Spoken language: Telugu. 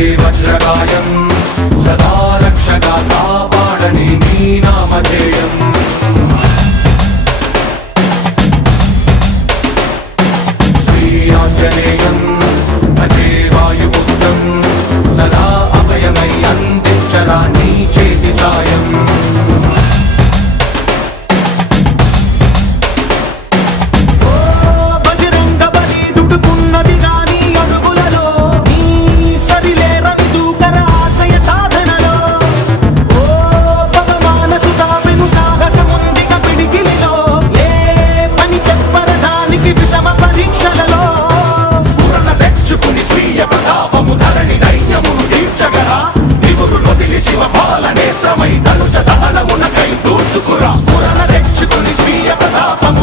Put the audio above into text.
वन्दे वज्रकायम् सदा रक्षगाथा पाणनि नीनामधेयम् श्रीयाञ्जनेयम् దర్శించుకుని స్వీయ ప్రతాపము